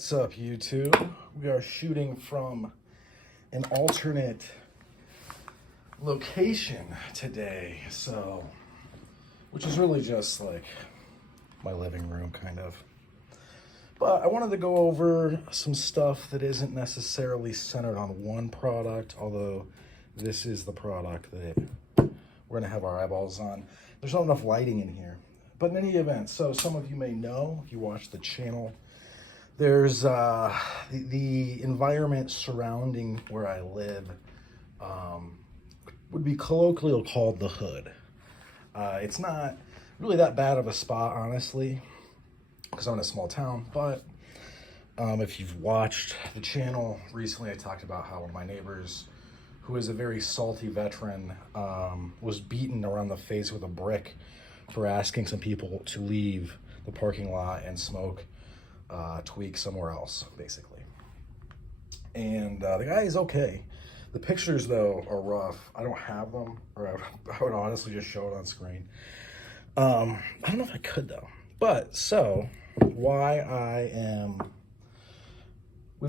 What's up, YouTube? We are shooting from an alternate location today, which is really just like my living room, kind of. But I wanted to go over some stuff that isn't necessarily centered on one product, although this is the product that we're gonna have our eyeballs on. There's not enough lighting in here. But in any event, so some of you may know, if you watch the channel, there's the environment surrounding where I live would be colloquially called the hood. It's not really that bad of a spot, honestly, because I'm in a small town, but if you've watched the channel recently, I talked about how one of my neighbors, who is a very salty veteran, was beaten around the face with a brick for asking some people to leave the parking lot and smoke tweak somewhere else, basically. And the guy is okay. The pictures, though, are rough. I don't have them, or I would honestly just show it on screen. I don't know if I could, though. But, so, we've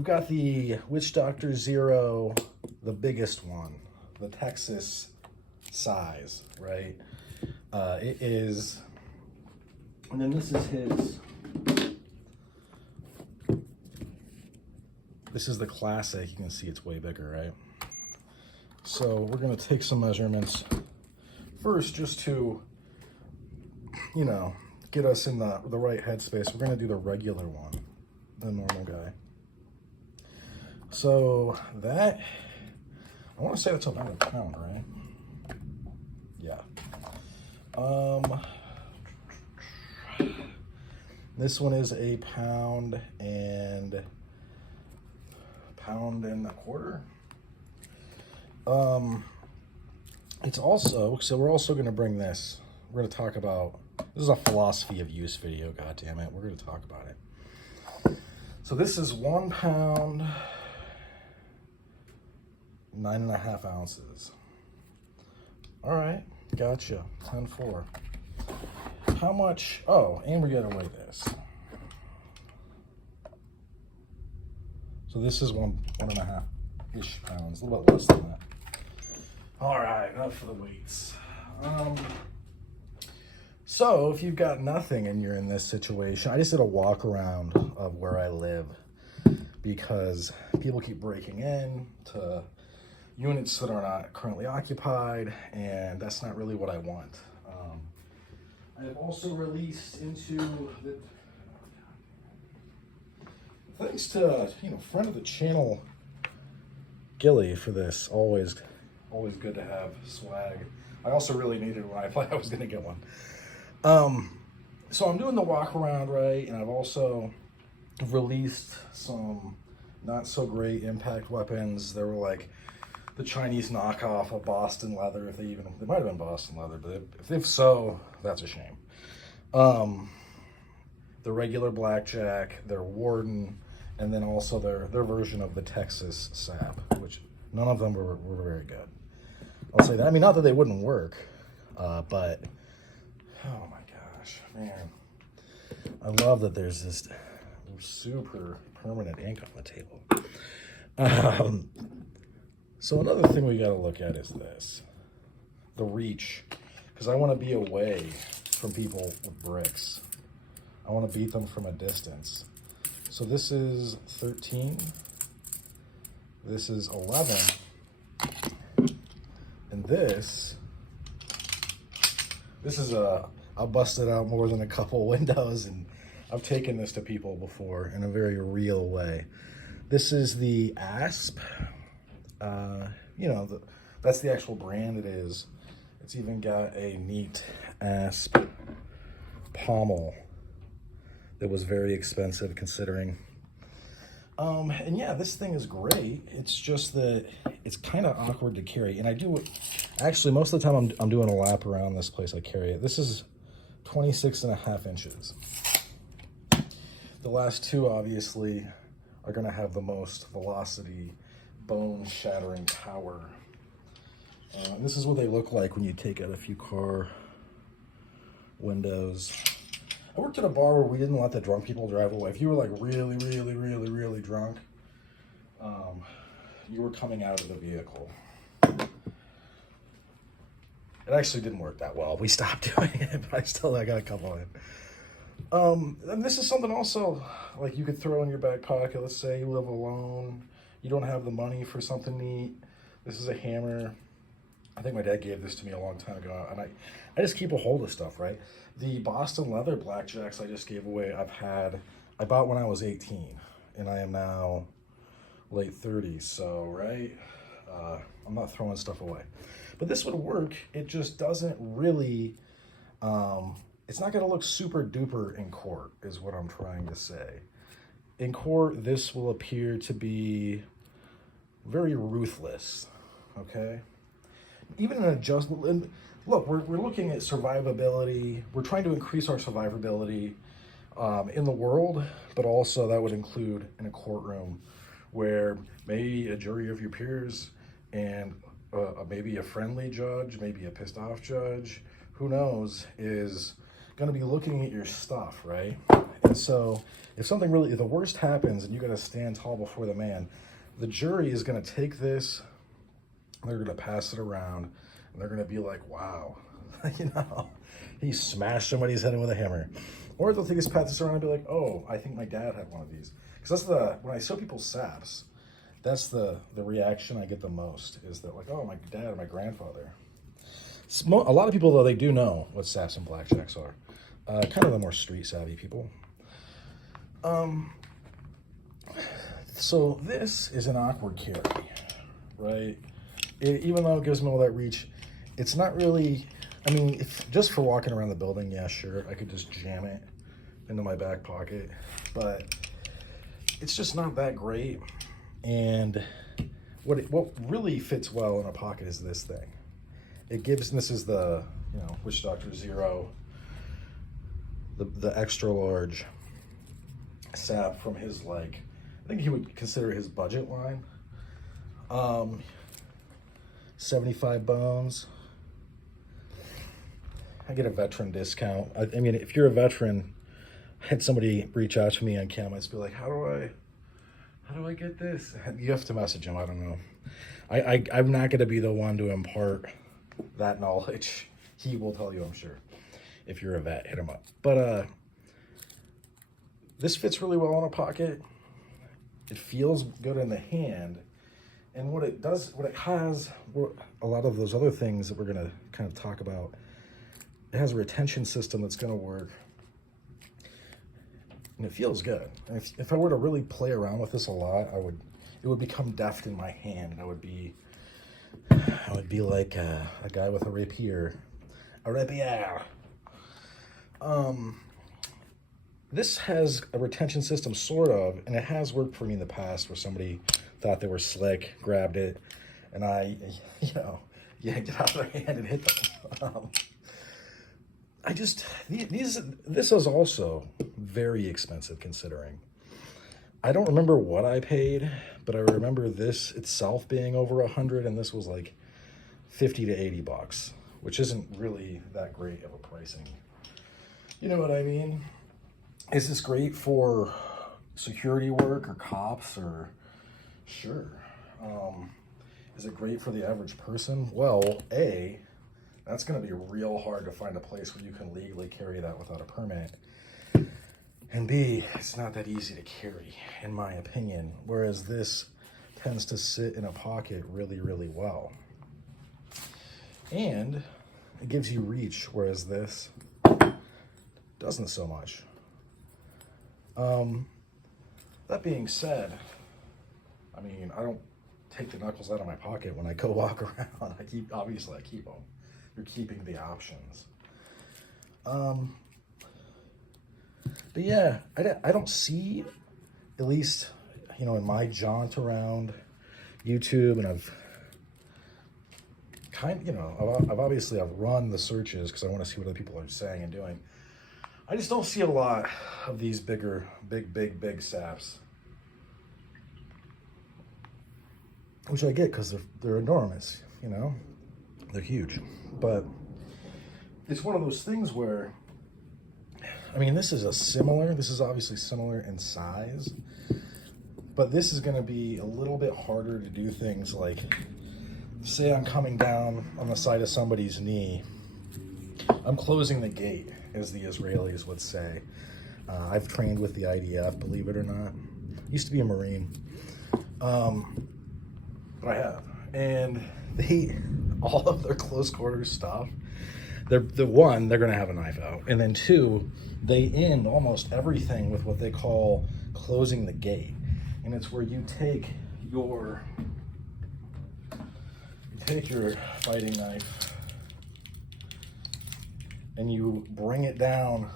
got the Witchdoctor Zero, the biggest one, the Texas size, right? It is, and then this is his, this is the classic. You can see it's way bigger, right? So we're gonna take some measurements first, just to, you know, get us in the right headspace. We're gonna do the regular one, the normal guy. So that, I wanna say that's about a pound, right? Yeah. This one is a pound and a quarter. It's also, so we're also going to bring this. We're going to talk about, this is a philosophy of use video, god damn it. We're going to talk about it. So this is 1 pound, 9.5 ounces. All right, gotcha. 10.4. How much? Oh, and we gotta weigh this. So this is 1.5-ish pounds, a little bit less than that. All right, enough for the weights. So if you've got nothing and you're in this situation, I just did a walk around of where I live because people keep breaking in to units that are not currently occupied, and that's not really what I want. I have also released into the, thanks to, friend of the channel, Gilly, for this. Always good to have swag. I also really needed one. I thought I was gonna get one. So I'm doing the walk around, right? And I've also released some not so great impact weapons. They were like the Chinese knockoff of Boston leather, if they might have been Boston leather, but if so, that's a shame. The regular blackjack, their Warden, and then also their version of the Texas Sap, which none of them were very good. I'll say that. I mean, not that they wouldn't work, but oh my gosh, man. I love that there's this super permanent ink on the table. So another thing we got to look at is this, the reach, because I want to be away from people with bricks. I want to beat them from a distance. So this is 13, this is 11, and this is I busted out more than a couple windows, and I've taken this to people before in a very real way. This is the Asp. That's the actual brand it is. It's even got a neat Asp pommel that was very expensive considering. And yeah, this thing is great. It's just that it's kind of awkward to carry. And I do, actually, most of the time I'm doing a lap around this place, I carry it. This is 26.5 inches. The last two, obviously, are gonna have the most velocity, bone-shattering power. This is what they look like when you take out a few car windows. I worked at a bar where we didn't let the drunk people drive away. If you were like really, really, really, really drunk, you were coming out of the vehicle. It actually didn't work that well. We stopped doing it, but I got a couple in. And this is something also, like, you could throw in your back pocket. Let's say you live alone, you don't have the money for something neat. This is a hammer. I think my dad gave this to me a long time ago, and I just keep a hold of stuff, right? The Boston leather blackjacks I just gave away, I bought when I was 18, and I am now late 30s, so, right? I'm not throwing stuff away. But this would work. It just doesn't really, it's not going to look super duper in court, is what I'm trying to say. In court, this will appear to be very ruthless, okay? Even an adjustment, look, we're looking at survivability. We're trying to increase our survivability in the world, but also that would include in a courtroom where maybe a jury of your peers and maybe a friendly judge, maybe a pissed off judge, who knows, is going to be looking at your stuff, right? And so if something really, if the worst happens and you got to stand tall before the man, the jury is going to take this, they're going to pass it around, and they're going to be like, wow, you know, he smashed somebody's head in with a hammer. Or they'll take his pass this around and be like, oh, I think my dad had one of these. Because that's when I show people saps, that's the reaction I get the most, is that like, oh, my dad or my grandfather. A lot of people, though, they do know what saps and blackjacks are. Kind of the more street savvy people. So this is an awkward carry, right? Even though it gives me all that reach, it's not really, I mean, if just for walking around the building, yeah, sure, I could just jam it into my back pocket, but it's just not that great. And what really fits well in a pocket is this thing. It gives, and this is the, you know, Witchdoctor Zero, the extra large sap from his, like, I think he would consider his budget line. 75 bones. I get a veteran discount. I mean, if you're a veteran, I had somebody reach out to me on cam. I'd be like, how do I get this? You have to message him. I don't know. I'm not going to be the one to impart that knowledge. He will tell you, I'm sure. If you're a vet, hit him up. But this fits really well in a pocket. It feels good in the hand. And what it does, what it has, a lot of those other things that we're going to kind of talk about, it has a retention system that's going to work. And it feels good. And if I were to really play around with this a lot, it would become deft in my hand. And I would be like a guy with a rapier. A rapier. This has a retention system, sort of, and it has worked for me in the past where somebody thought they were slick, grabbed it, and I, you know, yanked it out of their hand and hit them. This is also very expensive considering. I don't remember what I paid, but I remember this itself being over $100, and this was like 50 to 80 bucks, which isn't really that great of a pricing. You know what I mean? Is this great for security work or cops or? Sure. Is it great for the average person? Well, A, that's going to be real hard to find a place where you can legally carry that without a permit. And B, it's not that easy to carry, in my opinion, whereas this tends to sit in a pocket really, really well. And it gives you reach, whereas this doesn't so much. That being said, I mean, I don't take the knuckles out of my pocket when I go walk around. Obviously I keep them. You're keeping the options. But yeah, I don't see, at least, you know, in my jaunt around YouTube, and I've run the searches because I want to see what other people are saying and doing. I just don't see a lot of these big saps. Which I get because they're enormous, you know? They're huge. But it's one of those things where I mean, this is obviously similar in size, but this is going to be a little bit harder to do things like, say I'm coming down on the side of somebody's knee. I'm closing the gate, as the Israelis would say. I've trained with the IDF, believe it or not. Used to be a Marine. But I have. And all of their close quarters stuff, they're going to have a knife out. And then two, they end almost everything with what they call closing the gate. And it's where you take your fighting knife and you bring it down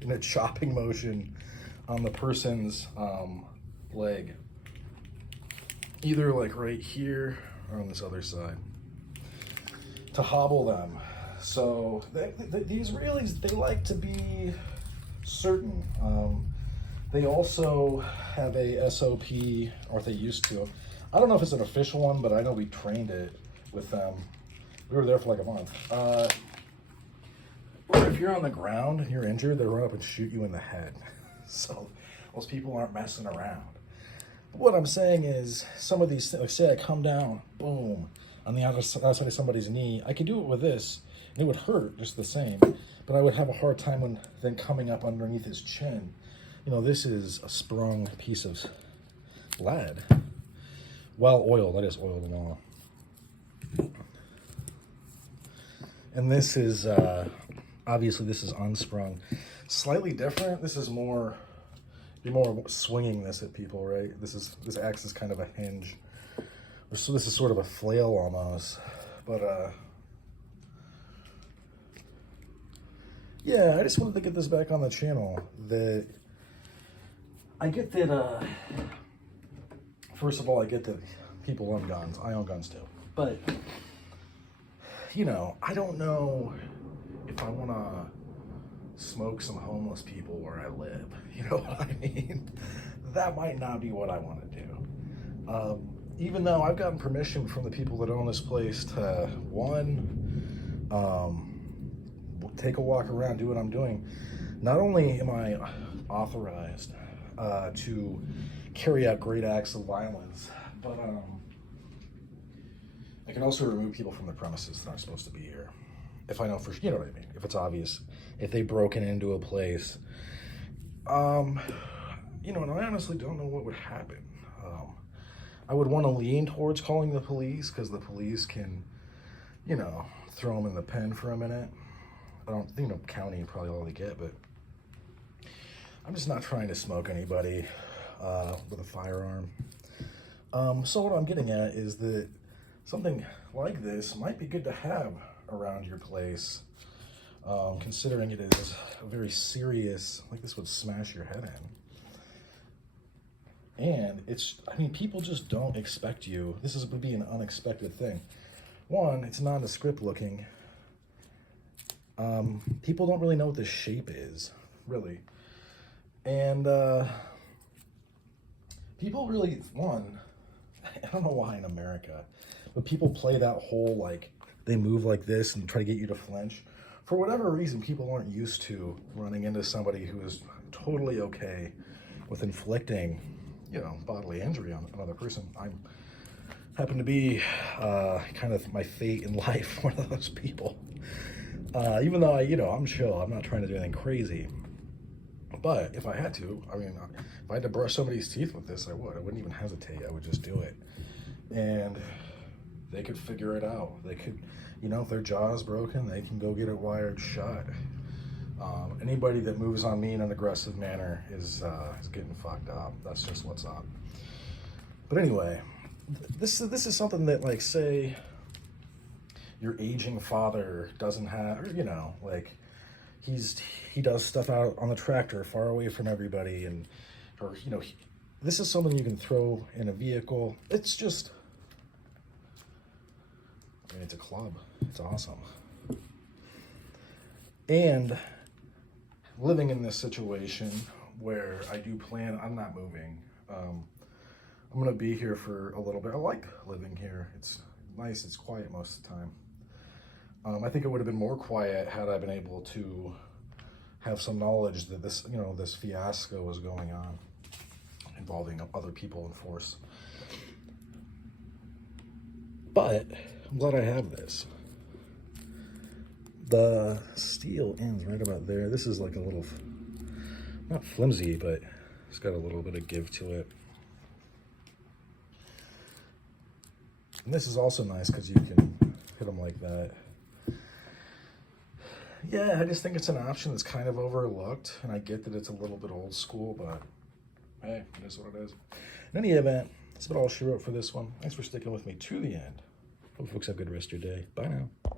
in a chopping motion on the person's leg, either like right here or on this other side, to hobble them. So the Israelis, they like to be certain. They also have a SOP, or they used to. I don't know if it's an official one, but I know we trained it with them. We were there for like a month. Or if you're on the ground and you're injured, they run up and shoot you in the head. So those people aren't messing around. But what I'm saying is, some of these things, like say I come down, boom, on the outside of somebody's knee, I could do it with this, and it would hurt just the same, but I would have a hard time then coming up underneath his chin. You know, this is a sprung piece of lead. Well oiled, that is oiled and all. And this is, obviously this is unsprung. Slightly different, this is more, you're more swinging this at people, right? This acts as kind of a hinge. So this is sort of a flail almost, but yeah, I just wanted to get this back on the channel. I get that, first of all, I get that people own guns. I own guns too. But, you know, I don't know if I want to smoke some homeless people where I live. You know what I mean? That might not be what I want to do. Even though I've gotten permission from the people that own this place to, one, take a walk around, do what I'm doing. Not only am I authorized to carry out great acts of violence, but I can also remove people from the premises that aren't supposed to be here. If I know for, you know what I mean, if it's obvious, if they've broken into a place. You know, and I honestly don't know what would happen. I would want to lean towards calling the police, because the police can, you know, throw them in the pen for a minute. I don't, you know, county probably all they get, but I'm just not trying to smoke anybody with a firearm. So what I'm getting at is that something like this might be good to have around your place, considering it is a very serious, like this would smash your head in. And it's, I mean, people just don't expect you. Would be an unexpected thing. One, it's nondescript looking. People don't really know what the shape is, really. And people really, I don't know why in America, but people play that whole, like, they move like this and try to get you to flinch. For whatever reason, people aren't used to running into somebody who is totally okay with inflicting, you know, bodily injury on another person. I happen to be kind of my fate in life, one of those people. Even though I'm chill, I'm not trying to do anything crazy. But if I had to, I mean, if I had to brush somebody's teeth with this, I would. I wouldn't even hesitate. I would just do it. And they could figure it out. They could, you know, if their jaw is broken, they can go get it wired shut. Anybody that moves on me in an aggressive manner is getting fucked up. That's just what's up. But anyway, this is something that, like, say your aging father doesn't have, or, you know, like he does stuff out on the tractor far away from everybody, and, or, you know, this is something you can throw in a vehicle. It's just, I mean, it's a club. It's awesome. And living in this situation where I do plan, I'm not moving. I'm gonna be here for a little bit. I like living here. It's nice, it's quiet most of the time. I think it would have been more quiet had I been able to have some knowledge that this, you know, this fiasco is going on involving other people in force. But I'm glad I have this. The steel ends right about there. This is like a little, not flimsy, but it's got a little bit of give to it. And this is also nice because you can hit them like that. Yeah, I just think it's an option that's kind of overlooked, and I get that it's a little bit old school, but hey, it is what it is. In any event, that's about all she wrote for this one. Thanks for sticking with me to the end. Hope folks have a good rest of your day. Bye now.